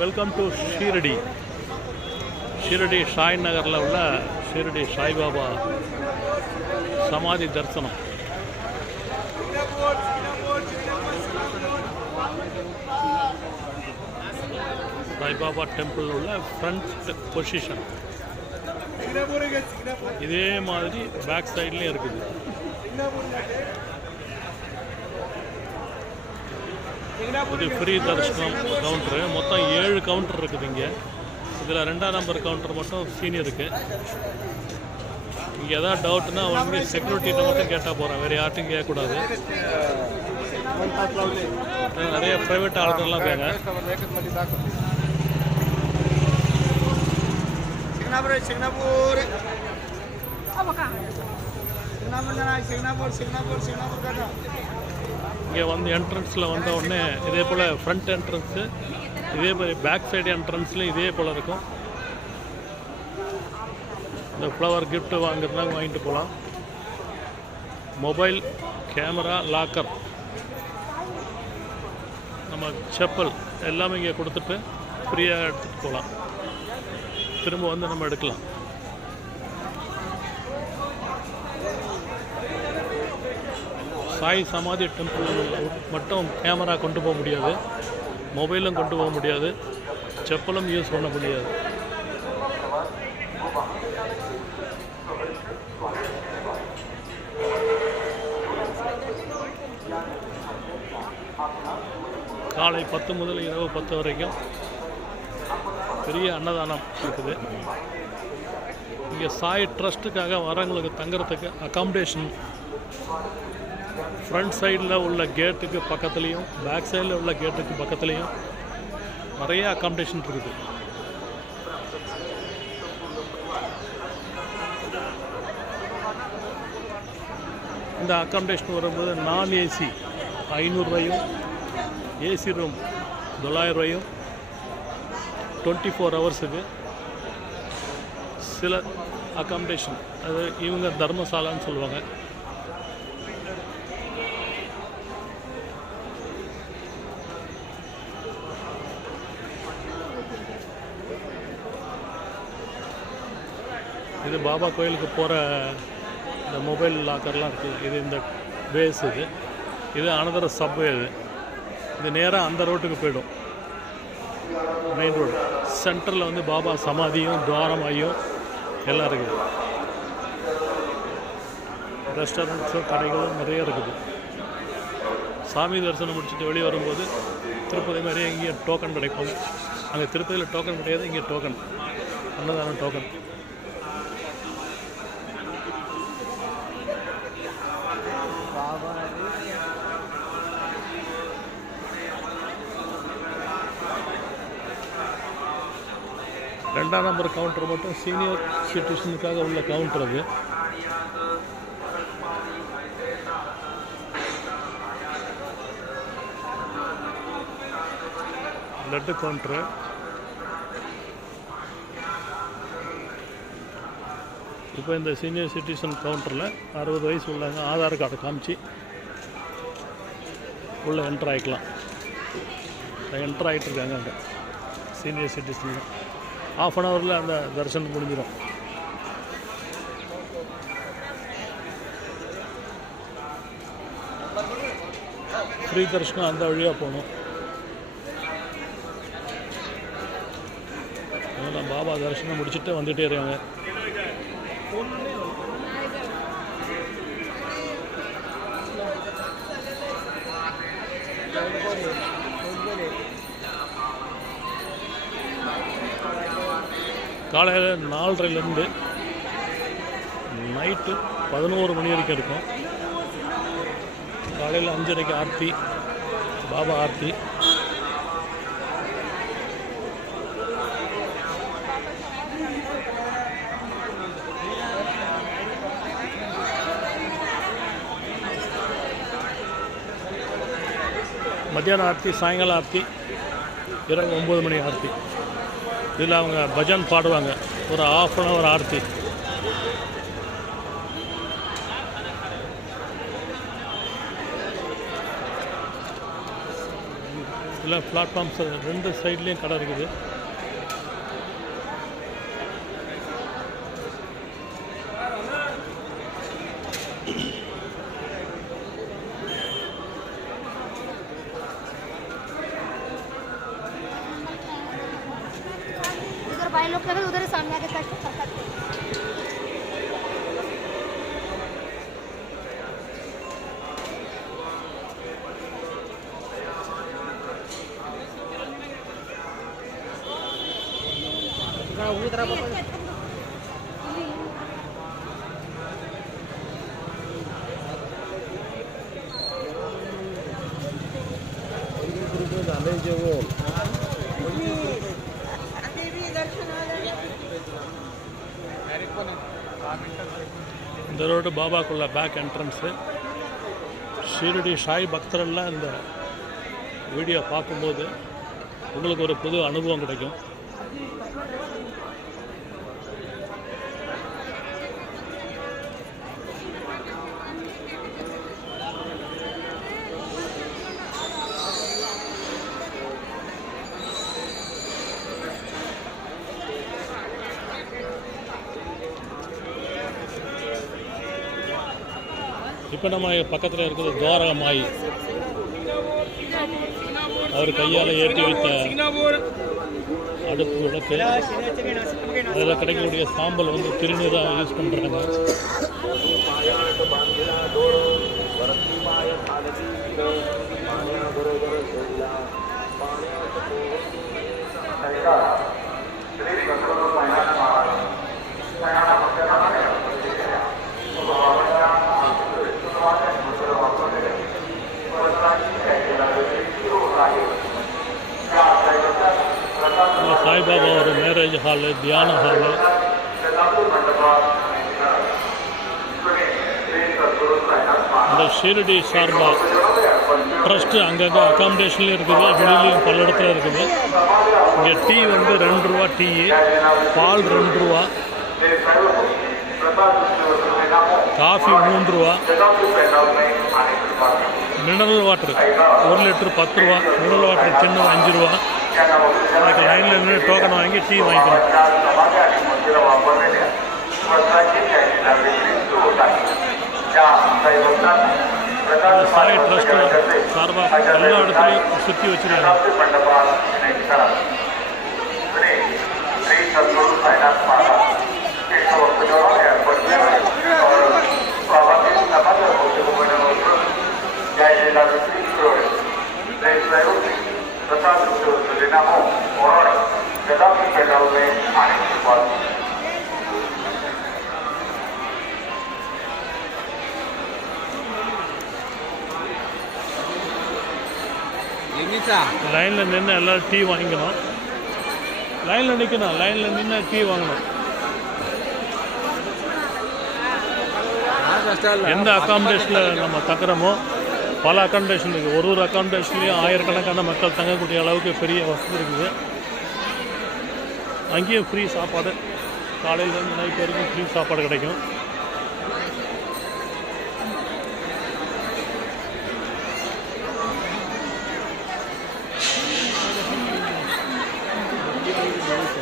Welcome to Shirdi. Shirdi Sai நகரில் உள்ள ஷீரடி சாய்பாபா சமாதி தரிசனம். சாய்பாபா டெம்பிள் உள்ள ஃப்ரண்ட் பொசிஷன் இதே மாதிரி பேக் சைட்லேயும் இருக்குது. இது ஃப்ரீ தரிசனம் கவுண்டரு. மொத்தம் 7 கவுண்டர் இருக்குது இங்கே. இதில் 2ஆம் நம்பர் கவுண்டர் மட்டும் சீனியருக்கு. இங்கே எதாவது டவுட்னா அவங்க செக்யூரிட்டிகிட்ட மட்டும் கேட்டால் போகிறேன், வேறு யார்ட்டும் கேட்கக்கூடாது. நிறைய ப்ரைவேட் ஆளுங்கள்லாம் இருக்காங்க. இங்கே வந்து என்ட்ரன்ஸில் வந்த உடனே இதே போல் ஃப்ரண்ட் என்ட்ரன்ஸு, இதே மாதிரி பேக் சைடு என்ட்ரன்ஸ்லையும் இதே போல் இருக்கும். இந்த ஃப்ளவர் கிஃப்ட் வாங்குறதுனால வாங்கிட்டு போகலாம். மொபைல், கேமரா, லாக்கர், நம்ம செப்பல் எல்லாமே இங்கே கொடுத்துட்டு ஃப்ரீயாக எடுத்துகிட்டு போகலாம். திரும்ப வந்து நம்ம எடுக்கலாம். சாய் சமாதி டெம்பிள் மட்டும் கேமரா கொண்டு போக முடியாது, மொபைலும் கொண்டு போக முடியாது, செப்பலும் யூஸ் பண்ண முடியாது. காலை 10 முதல் இரவு 10 வரைக்கும் பெரிய அன்னதானம் இருக்குது. இங்கே சாய் ட்ரஸ்ட்டுக்காக வரவங்களுக்கு தங்குறதுக்கு அகாமடேஷன் ஃப்ரண்ட் சைடில் உள்ள கேட்டுக்கு பக்கத்துலேயும் பேக் சைடில் உள்ள கேட்டுக்கு பக்கத்துலேயும் நிறைய அகாமடேஷன் இருக்குது. இந்த அகாமடேஷன் வரும்போது நான் ஏசி 500 ரூபாயும், ஏசி ரூம் 900 ரூபாயும், 24 ஹவர்ஸுக்கு. சில அகாமடேஷன் அது இவங்க தர்மசாலான்னு சொல்லுவாங்க. இது பாபா கோயிலுக்கு போகிற இந்த மொபைல் லாக்கர்லாம் இருக்குது. இது இந்த பேஸ். இது அனதர் சப்வே. இது நேராக அந்த ரோட்டுக்கு போய்டும். மெயின் ரோடு சென்டரில் வந்து பாபா சமாதியும் துவாரமாயும் எல்லாம் இருக்குது. ரெஸ்டாரண்ட்ஸும் கடைகளும் நிறைய இருக்குது. சாமி தரிசனம் முடிச்சுட்டு வெளியே வரும்போது திருப்பதி மாதிரியே இங்கே டோக்கன் கிடைக்கும். அங்கே திருப்பதியில் டோக்கன் கிடையாது, இங்கே டோக்கன், அன்னதானம் டோக்கன். ரெண்டாம் நம்பர் கவுண்டர் மட்டும் சீனியர் சிட்டிசனுக்காக உள்ள கவுண்டர். அது லட்டு கவுண்டரு. இப்போ இந்த சீனியர் சிட்டிசன் கவுண்டரில் 60 வயசு உள்ளவங்க ஆதார் கார்டை காமிச்சு உள்ளே என்ட்ரு ஆகிக்கலாம். என்ட்ரு ஆகிட்டு இருக்காங்க அங்கே சீனியர் சிட்டிசன். ½ அன் ஹவரில் அந்த தரிசனம் முடிஞ்சிடும். ஃப்ரீ தரிசனம் அந்த வழியாக போகணும். அதெல்லாம் பாபா தரிசனம் முடிச்சுட்டு வந்துகிட்டே இருக்காங்க. காலையில் 4:30லேருந்து நைட்டு 11 மணி வரைக்கும் இருக்கும். காலையில் 5:30க்கு ஆர்த்தி, பாபா ஆர்த்தி. மத்தியானம் ஆர்த்தி, சாயங்காலம் ஆர்த்தி, இரவு 9 மணி ஆர்த்தி. இதில் அவங்க பஜன் பாடுவாங்க. ஒரு ½ அன் ஹவர் ஆர்த்தி. இல்லை பிளாட்ஃபார்ம்ஸ் 2 சைட்லேயும் கடை இருக்குது. भाई लोग लगे उधर सामने आके कट कर सकते हैं. उसी तरह झाले जेवण இந்த ரோடு பாபாக்குள்ள பேக் என்ட்ரன்ஸு. ஷீரடி சாய் பக்தரெல்லாம் இந்த வீடியோ பார்க்கும்போது உங்களுக்கு ஒரு புது அனுபவம் கிடைக்கும். இப்போ நம்ம பக்கத்தில் இருக்கிறது துவாரகா மாய். அவர் கையால் ஏற்றி வைத்த அடுப்பு விளக்கு, அதில் கிடைக்கக்கூடிய சாம்பல் வந்து திருநீராக யூஸ் பண்ணுறாங்க. சாய்பாபா ஒரு மேரேஜ் ஹாலு, தியான ஹாலு. இந்த ஷீரடி சார்பா ட்ரஸ்ட்டு அங்கங்கே அக்காமடேஷன்லேயும் இருக்குது, வெளியிலையும் பல இடத்துல இருக்குது. இங்கே டீ வந்து 2 ரூபா டீ, பால் 2 ரூபா, காஃபி 3 ரூபா, மினரல் வாட்டர் 1 லிட்டர் 10 ரூபா, மினரல் வாட்டர் சின்ன 5 ரூபா. அதுக்கு லைனில் இருந்து டோக்கன் வாங்கி டீ வாங்கிக்கணும். சாய் ட்ரஸ்ட் சார்பாக எல்லா இடத்துலையும் சுற்றி வச்சுருக்காங்க. லைனில் நின்று எல்லோரும் டீ வாங்கிக்கணும். லைனில் நிற்கணும், லைனில் நின்று டீ வாங்கணும். எந்த அக்காமடேஷனில் நம்ம தங்குறோமோ பல அக்காமடேஷன் இருக்குது. ஒரு அக்காமடேஷன்லேயும் ஆயிரக்கணக்கான மக்கள் தங்கக்கூடிய அளவுக்கு பெரிய வசதி இருக்குது. அங்கேயும் ஃப்ரீ சாப்பாடு, காலையிலேருந்து நைட் வரைக்கும் ஃப்ரீ சாப்பாடு கிடைக்கும்.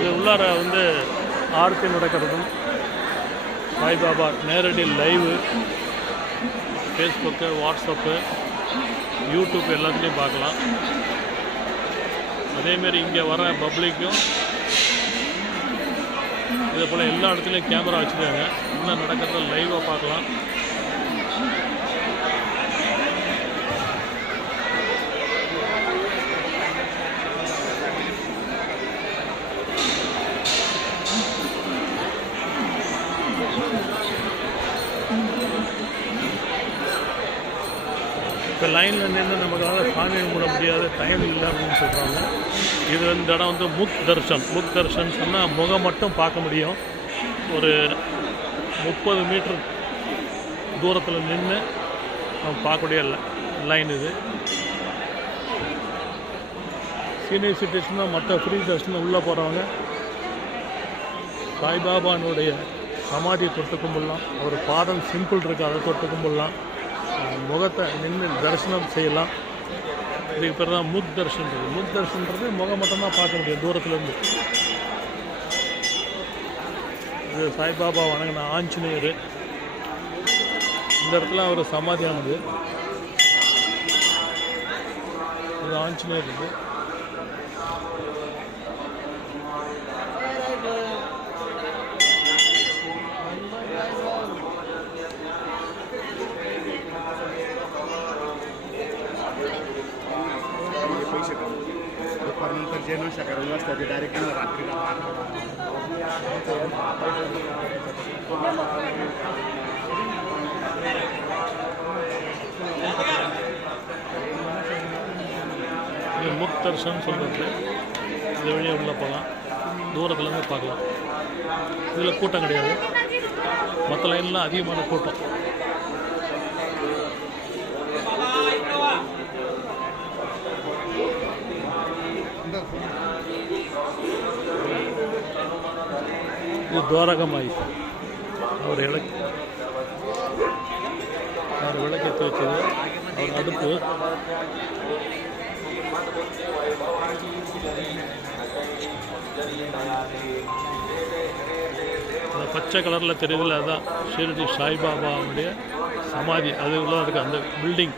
இது உள்ளார வந்து ஆர்த்தி நடக்கிறதும், சாய்பாபா நேரடி லைவு ஃபேஸ்புக்கு, வாட்ஸ்அப்பு, யூடியூப் எல்லாத்துலேயும் பார்க்கலாம். அதேமாரி இங்கே வர பப்ளிக்கும் இதே போல் எல்லா இடத்துலையும் கேமரா வச்சுருக்காங்க. என்ன நடக்கிறத லைவாக பார்க்கலாம். இப்போ லைனில் நின்று நமக்காக சாமி கும்பிட முடியாது, டைம் இல்லை அப்படின்னு சொல்கிறாங்க. இது இந்த இடம் வந்து முக் தர்ஷன் சொன்னால் முகம் மட்டும் பார்க்க முடியும். ஒரு 30 மீட்டர் தூரத்தில் நின்று நம்ம பார்க்கக்கூடிய லைன் இது. சீனியர் சிட்டிசனாக மற்ற ஃப்ரீ தர்ஷனம் உள்ளே போகிறவங்க சாய்பாபானுடைய சமாதியை தொட்டு கும்பிடலாம். அவர் பாதம் சிம்பிள் இருக்குது, அதை தொட்டு கும்பிடலாம். முகத்தை நின்று தரிசனம் செய்யலாம். இதுக்கு பேர் தான் முக் தர்ஷன்றது. முக் தர்ஷன்றது முகம் மட்டும்தான் பார்க்க முடியும் தூரத்துலேருந்து. இது சாய்பாபா வணங்கின ஆஞ்சநேயர். இந்த இடத்துல அவர் சமாதியானது. இது ஆஞ்சநேயர். இது दुपारनंतर जेवण सकाळी वाजता ते डायरेक्ट रात्रीला இது முக் தர்ஷன் சொல்கிறது. இது வழியாக உள்ளே போகலாம், தூரத்துலேருந்து பார்க்கலாம். இதில் கூட்டம் கிடையாது, மற்ற லைன்லாம் அதிகமான கூட்டம். இது துவாரகமாய் அவர் விளக்கேற்றி வச்சது. அவர் அடுப்பு. அந்த பச்சை கலரில் தெரியுதுல, அதுதான் ஷிரடி சாய்பாபாவுடைய சமாதி. அது உள்ள இருக்குது அந்த பில்டிங்.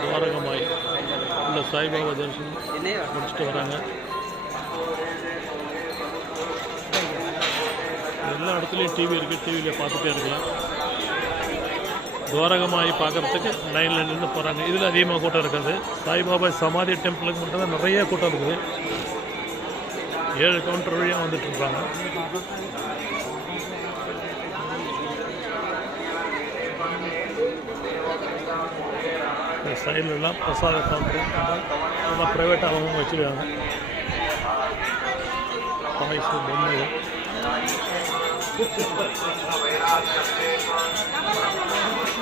துவாரகமாய் உள்ள சாய்பாபா தரிசனம் முடிச்சுட்டு வராங்க. எல்லா இடத்துலையும் டிவி இருக்குது, டிவியில் பார்த்துட்டே இருக்கலாம். துவாரகமாய் பார்க்குறதுக்கு லைனில் நின்று போகிறாங்க. இதில் அதிகமாக கூட்டம் இருக்காது. சாய்பாபா சமாதி டெம்பிளுக்கு மட்டும்தான் நிறைய கூட்டம் இருக்குது. 7 கவுண்டர் வழியாக வந்துட்டுருக்காங்க. சைட்லலாம் பிரசாத கவுண்டர் எல்லாம் ப்ரைவேட்டாக அவங்க வச்சுருக்காங்க. பாயசு பொம்மைகள்.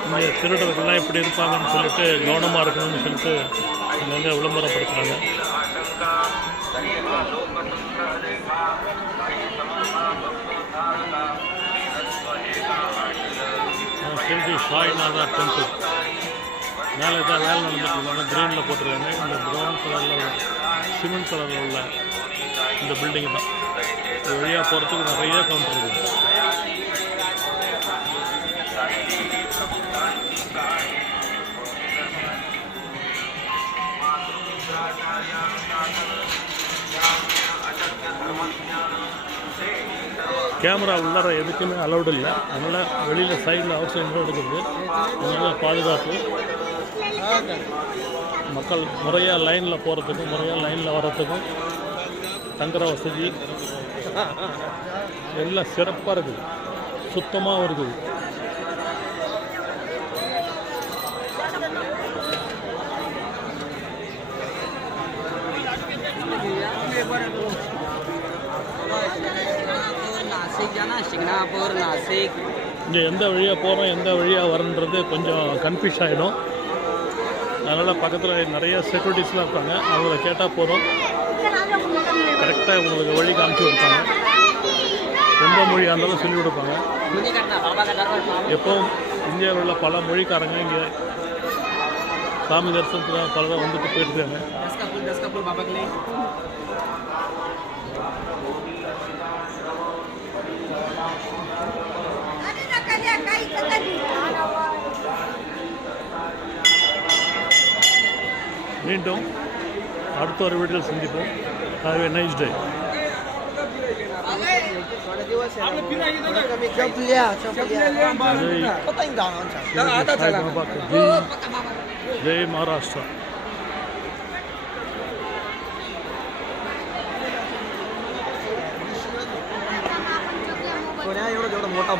இங்கே திருடர்கள்லாம் இப்படி இருப்பாங்கன்னு சொல்லிட்டு கவனமாக இருக்கணும்னு சொல்லிட்டு இங்கே விளம்பரப்படுத்துகிறாங்க. ஷிரடி சாய்நாதா டெம்பிள் மேலே தான் வேலை நடந்துட்டுருக்காங்க. க்ரீனில் போட்டிருக்காங்க. இந்த ப்ரௌன் கலரில் சிமெண்ட் கலரில் உள்ள இந்த பில்டிங் தான். இது வழியாக போகிறதுக்கு நிறைய கவுண்டர் இருக்குது. கேமரா உள்ளார எதுக்குமே அலௌடு இல்லை. அதனால் வெளியில் சைடில் அவுட் சைடில் எடுக்கிறது. அதனால் பாதுகாப்பு. மக்கள் முறையாக லைனில் போகிறதுக்கும் முறையாக லைனில் வர்றதுக்கும் தங்குற வசதி எல்லாம் சிறப்பாக இருக்குது, சுத்தமாகவும் இருக்குது. இங்கே எந்த வழியாக போகிறோம் எந்த வழியாக வரன்றது கொஞ்சம் கன்ஃபியூஸ் ஆகிடும். அதனால் பக்கத்தில் நிறைய செக்யூரிட்டிஸ்லாம் இருப்பாங்க. அவங்கள கேட்டால் போதும், கரெக்டாக உங்களுக்கு வழி காமிச்சு கொடுப்பாங்க. எந்த மொழியாக இருந்தாலும் சொல்லி கொடுப்பாங்க. எப்போவும் இந்தியாவில் உள்ள பல மொழிக்காரங்க இங்கே சாமி தரிசனத்துக்கு பலரும் வந்துட்டு போயிருக்காங்க. மீண்டும் அடுத்த ஒரு வீடியோவில் சந்திப்போம். Have a nice day. जय महाराष्ट्र. एवढा मोठा